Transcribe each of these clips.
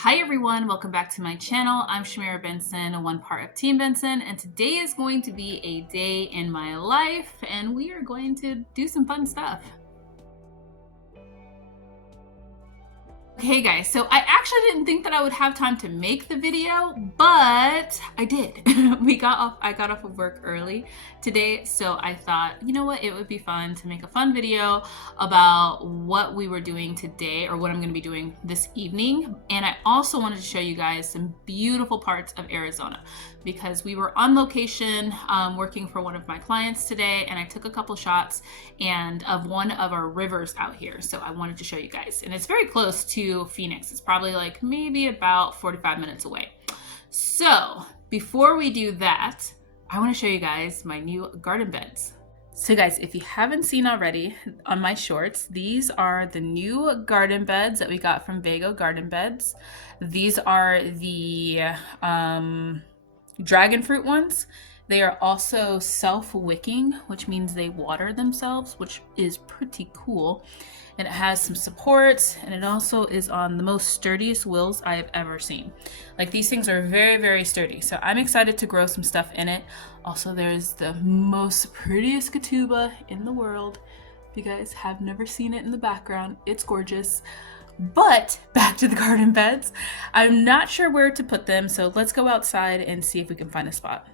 Hi everyone, welcome back to my channel. I'm Shamira Benson, one part of Team Benson, and today is going to be a day in my life, and we are going to do some fun stuff. Okay guys, so I actually didn't think that I would have time to make the video, but I did. I got off of work early today, so I thought, you know what, it would be fun to make a fun video about what we were doing today, or what I'm going to be doing this evening. And I also wanted to show you guys some beautiful parts of Arizona, because we were on location working for one of my clients today, and I took a couple shots of one of our rivers out here. So I wanted to show you guys, and it's very close to Phoenix. It's probably like maybe about 45 minutes away. So before we do that, I want to show you guys my new garden beds. So guys, if you haven't seen already on my shorts, these are the new garden beds that we got from Vego Garden Beds. These are the dragon fruit ones. They are also self-wicking, which means they water themselves, which is pretty cool. And it has some supports, and it also is on the most sturdiest wills I have ever seen. Like, these things are very, very sturdy. So I'm excited to grow some stuff in it. Also, there's the most prettiest Katuba in the world. If you guys have never seen it in the background, it's gorgeous. But back to the garden beds. I'm not sure where to put them, so let's go outside and see if we can find a spot.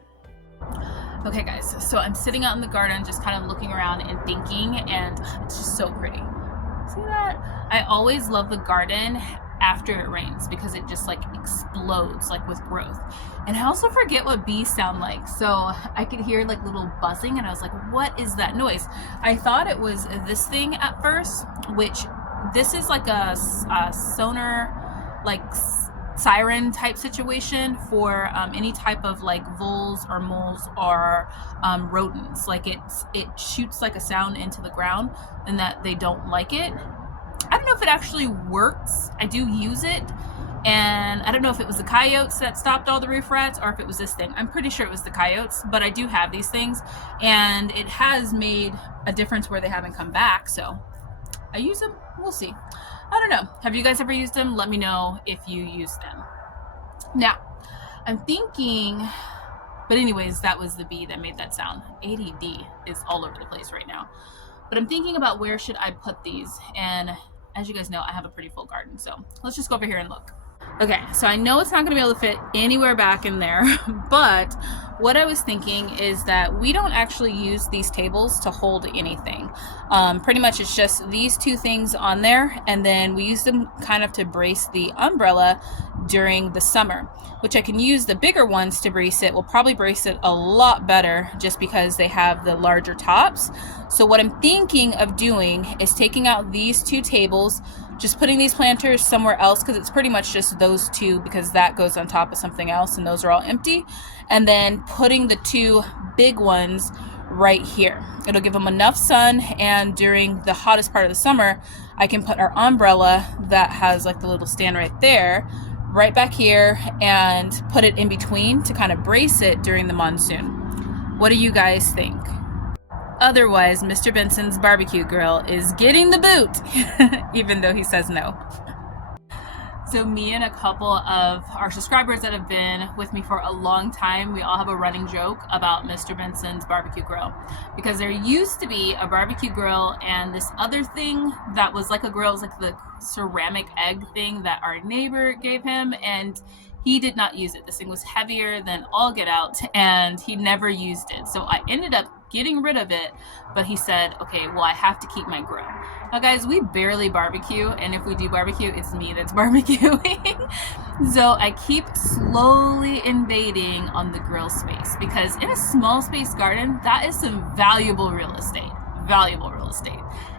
Okay guys, so I'm sitting out in the garden just kind of looking around and thinking, and it's just so pretty. See that? I always love the garden after it rains because it just like explodes like with growth. And I also forget what bees sound like, so I could hear like little buzzing, and I was like, what is that noise? I thought it was this thing at first, which this is like a sonar, like siren type situation for any type of like voles or moles or rodents. Like it shoots like a sound into the ground, and that they don't like it. I don't know if it actually works. I do use it, and I don't know if it was the coyotes that stopped all the roof rats or if it was this thing. I'm pretty sure it was the coyotes, but I do have these things, and it has made a difference where they haven't come back, so I use them. We'll see. I don't know. Have you guys ever used them? Let me know if you use them. Now, I'm thinking, but anyways, that was the bee that made that sound. ADD is all over the place right now. But I'm thinking about where should I put these. And as you guys know, I have a pretty full garden. So let's just go over here and look. Okay, so I know it's not gonna be able to fit anywhere back in there, but what I was thinking is that we don't actually use these tables to hold anything. Pretty much it's just these two things on there, and then we use them kind of to brace the umbrella during the summer, which I can use the bigger ones to brace it. We'll probably brace it a lot better just because they have the larger tops. So what I'm thinking of doing is taking out these two tables, just putting these planters somewhere else, because it's pretty much just those two, because that goes on top of something else and those are all empty, and then putting the two big ones right here. It'll give them enough sun, and during the hottest part of the summer I can put our umbrella that has like the little stand right there right back here and put it in between to kind of brace it during the monsoon. What do you guys think? Otherwise, Mr. Benson's barbecue grill is getting the boot, even though he says no. So me and a couple of our subscribers that have been with me for a long time, we all have a running joke about Mr. Benson's barbecue grill, because there used to be a barbecue grill and this other thing that was like a grill. It was like the ceramic egg thing that our neighbor gave him, and he did not use it. This thing was heavier than all get out, and he never used it. So I ended up getting rid of it, but he said, okay, well, I have to keep my grill. Now guys, we barely barbecue, and if we do barbecue, it's me that's barbecuing. So I keep slowly invading on the grill space, because in a small space garden, that is some valuable real estate.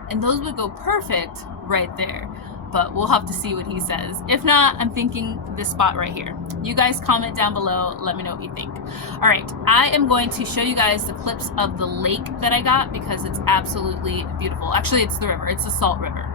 And those would go perfect right there. But we'll have to see what he says. If not, I'm thinking this spot right here. You guys comment down below, let me know what you think. All right, I am going to show you guys the clips of the lake that I got, because it's absolutely beautiful. Actually, it's the river, it's the Salt River.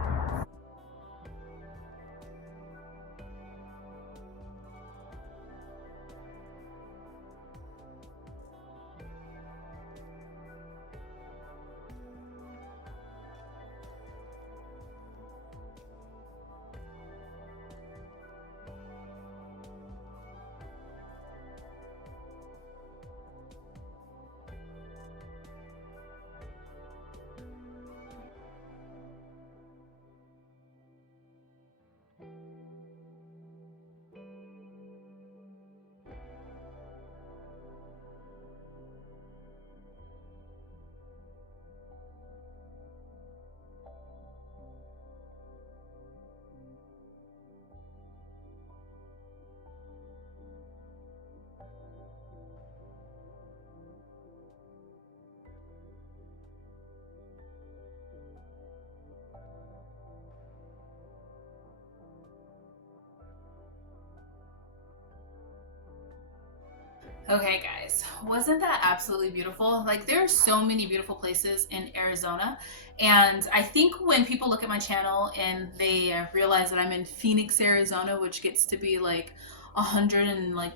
Okay, guys, wasn't that absolutely beautiful? Like, there are so many beautiful places in Arizona. And I think when people look at my channel and they realize that I'm in Phoenix, Arizona, which gets to be like 100 and like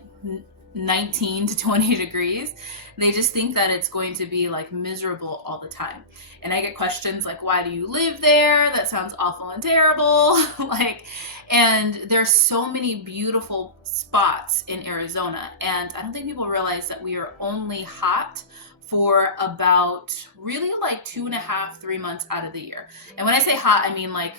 19 to 20 degrees, they just think that it's going to be like miserable all the time. And I get questions like, why do you live there? That sounds awful and terrible. Like, and there's so many beautiful spots in Arizona. And I don't think people realize that we are only hot for about really like 2.5, 3 months out of the year. And when I say hot, I mean like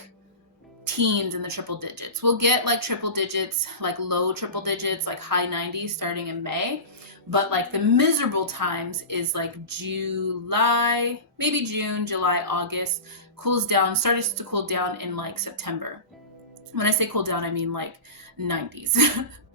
teens in the triple digits. We'll get like triple digits, like low triple digits, like high 90s starting in May. But like the miserable times is like July, maybe June, July, August. Cools down, starts to cool down in like September. When I say cool down, I mean like 90s.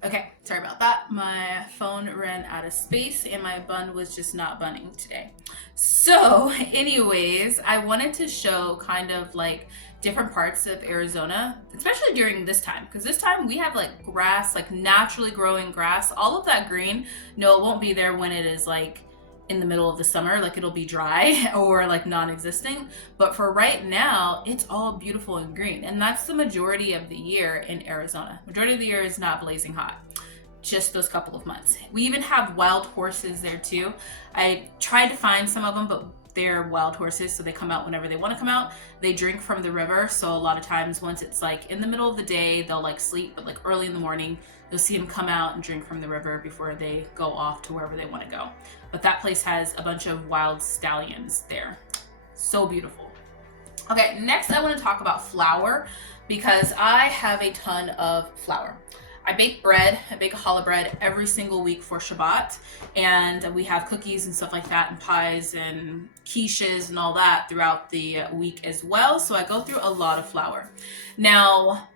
Okay, sorry about that. My phone ran out of space and my bun was just not bunning today. So anyways, I wanted to show kind of like different parts of Arizona, especially during this time, because this time we have like grass, like naturally growing grass. All of that green, no, it won't be there when it is like in the middle of the summer, like it'll be dry or like non-existent. But for right now, it's all beautiful and green. And that's the majority of the year in Arizona. Majority of the year is not blazing hot, just those couple of months. We even have wild horses there too. I tried to find some of them, but they're wild horses, so they come out whenever they want to come out. They drink from the river, so a lot of times once it's like in the middle of the day, they'll like sleep, but like early in the morning, you'll see them come out and drink from the river before they go off to wherever they want to go. But that place has a bunch of wild stallions there. So beautiful. Okay, next I want to talk about flour, because I have a ton of flour. I bake bread, I bake challah bread every single week for Shabbat, and we have cookies and stuff like that, and pies and quiches and all that throughout the week as well. So I go through a lot of flour. Now,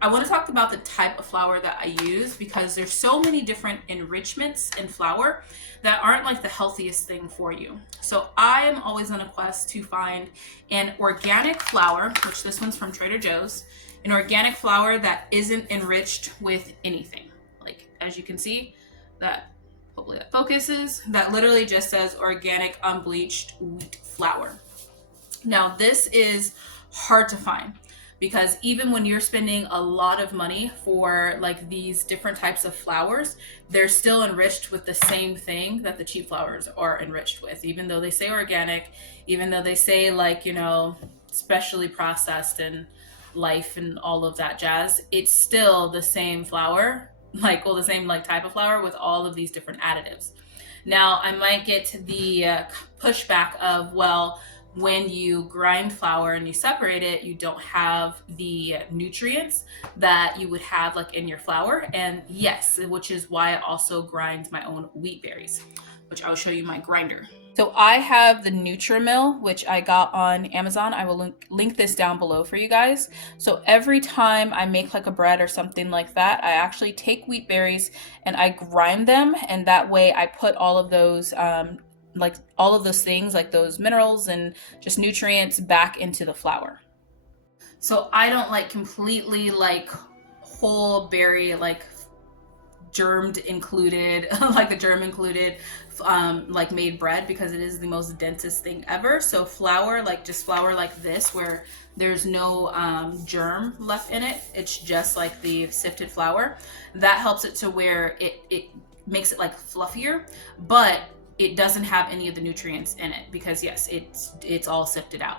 I want to talk about the type of flour that I use, because there's so many different enrichments in flour that aren't like the healthiest thing for you. So I am always on a quest to find an organic flour, which this one's from Trader Joe's, an organic flour that isn't enriched with anything. Like, as you can see, that, hopefully that focuses, that literally just says organic unbleached wheat flour. Now, this is hard to find, because even when you're spending a lot of money for like these different types of flours, they're still enriched with the same thing that the cheap flours are enriched with. Even though they say organic, even though they say like, you know, specially processed and life and all of that jazz, it's still the same flour, like, well, the same like type of flour with all of these different additives. Now, I might get the pushback of, well, when you grind flour and you separate it, you don't have the nutrients that you would have like in your flour. And yes, which is why I also grind my own wheat berries, which I'll show you my grinder. So I have the Nutri-Mill, which I got on Amazon. I will link this down below for you guys. So every time I make like a bread or something like that, I actually take wheat berries and I grind them. And that way I put all of those like all of those things, like those minerals and just nutrients, back into the flour. So I don't like completely like whole berry, like germed included, like the germ included, like made bread, because it is the most densest thing ever. So flour, like just flour like this, where there's no germ left in it, it's just like the sifted flour, that helps it to where it makes it like fluffier, but it doesn't have any of the nutrients in it, because yes, it's all sifted out.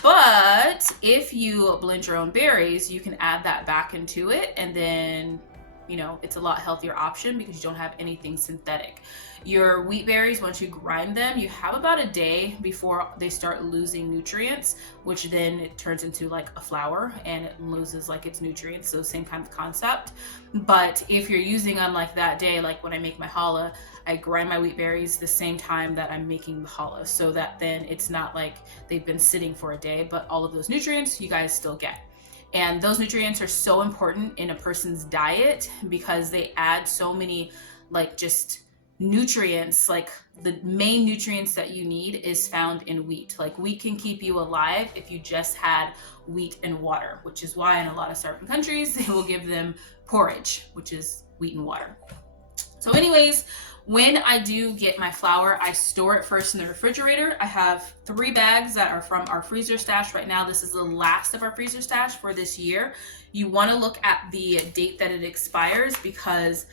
But if you blend your own berries, you can add that back into it, and then, you know, it's a lot healthier option because you don't have anything synthetic. Your wheat berries, once you grind them, you have about a day before they start losing nutrients, which then it turns into like a flour and it loses like its nutrients. So same kind of concept. But if you're using them like that day, like when I make my challah, I grind my wheat berries the same time that I'm making the challah, so that then it's not like they've been sitting for a day, but all of those nutrients you guys still get. And those nutrients are so important in a person's diet, because they add so many like just nutrients. Like the main nutrients that you need is found in wheat. Like wheat can keep you alive if you just had wheat and water, which is why in a lot of certain countries they will give them porridge, which is wheat and water. So anyways, when I do get my flour, I store it first in the refrigerator. I have 3 bags that are from our freezer stash right now. This is the last of our freezer stash for this year. You want to look at the date that it expires because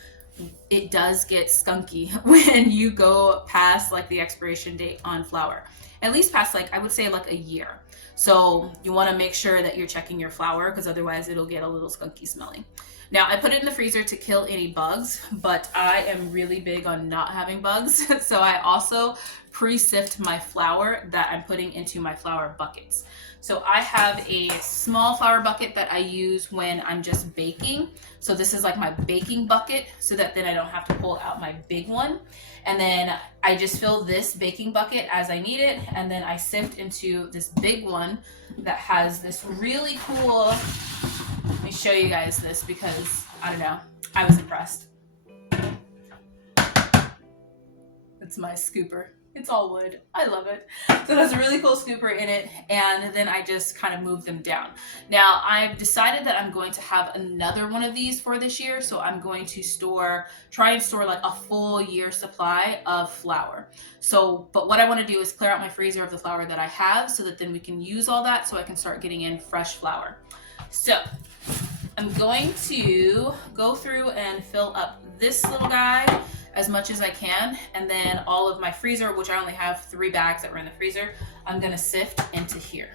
it does get skunky when you go past like the expiration date on flour. At least past like, I would say like a year. So you want to make sure that you're checking your flour because otherwise it'll get a little skunky smelling. Now I put it in the freezer to kill any bugs, but I am really big on not having bugs. So I also pre-sift my flour that I'm putting into my flour buckets. So I have a small flour bucket that I use when I'm just baking. So this is like my baking bucket so that then I don't have to pull out my big one. And then I just fill this baking bucket as I need it. And then I sift into this big one that has this really cool, let me show you guys this because I don't know, I was impressed. It's my scooper. It's all wood. I love it. So it has a really cool scooper in it, and then I just kind of move them down. Now I've decided that I'm going to have another one of these for this year, so I'm going to try and store like a full year supply of flour. So, but what I want to do is clear out my freezer of the flour that I have so that then we can use all that so I can start getting in fresh flour. So I'm going to go through and fill up this little guy as much as I can, and then all of my freezer, which I only have 3 bags that were in the freezer, I'm gonna sift into here.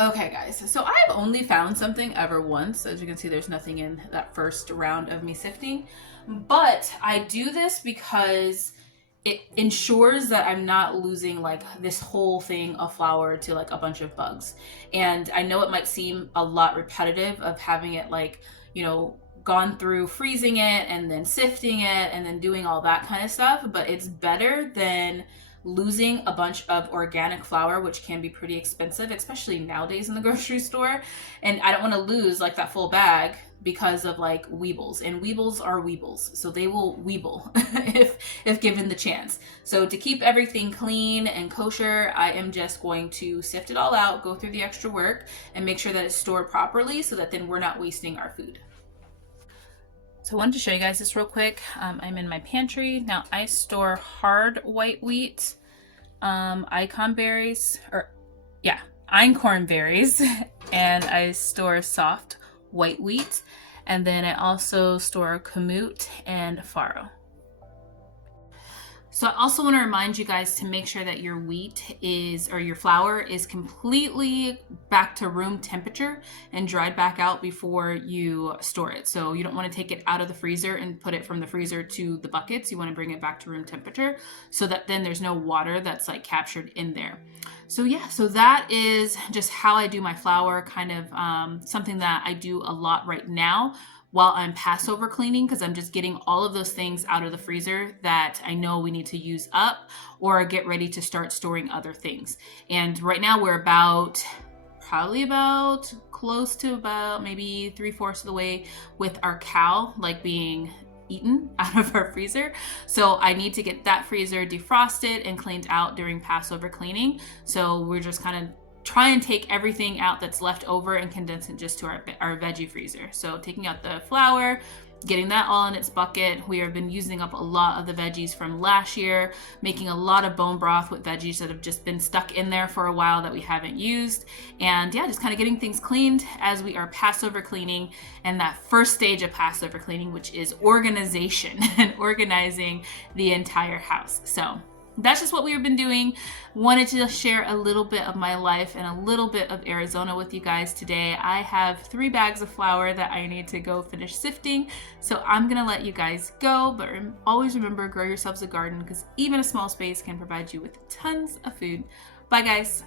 Okay guys, so I've only found something ever once. As you can see, there's nothing in that first round of me sifting, but I do this because it ensures that I'm not losing like this whole thing of flour to like a bunch of bugs. And I know it might seem a lot repetitive of having it like, you know, gone through freezing it and then sifting it and then doing all that kind of stuff, but it's better than losing a bunch of organic flour, which can be pretty expensive, especially nowadays in the grocery store. And I don't want to lose like that full bag because of like weebles, and weebles are weebles, so they will weeble if given the chance. So to keep everything clean and kosher, I am just going to sift it all out, go through the extra work, and make sure that it's stored properly so that then we're not wasting our food. So I wanted to show you guys this real quick. I'm in my pantry. Now I store hard white wheat, einkorn berries, and I store soft white wheat. And then I also store kamut and farro. So I also want to remind you guys to make sure that your wheat your flour is completely back to room temperature and dried back out before you store it. So you don't want to take it out of the freezer and put it from the freezer to the buckets. You want to bring it back to room temperature so that then there's no water that's like captured in there. So yeah, so that is just how I do my flour, kind of something that I do a lot right now while I'm Passover cleaning, because I'm just getting all of those things out of the freezer that I know we need to use up or get ready to start storing other things. And right now we're probably about close to about maybe 3/4 of the way with our cow like being eaten out of our freezer. So I need to get that freezer defrosted and cleaned out during Passover cleaning. So we're just kind of try and take everything out that's left over and condense it just to our veggie freezer. So taking out the flour, getting that all in its bucket. We have been using up a lot of the veggies from last year, making a lot of bone broth with veggies that have just been stuck in there for a while that we haven't used. And yeah, just kind of getting things cleaned as we are Passover cleaning, and that first stage of Passover cleaning, which is organization and organizing the entire house. So that's just what we've been doing. Wanted to share a little bit of my life and a little bit of Arizona with you guys today. I have 3 bags of flour that I need to go finish sifting, so I'm gonna let you guys go, but always remember, grow yourselves a garden, because even a small space can provide you with tons of food. Bye guys.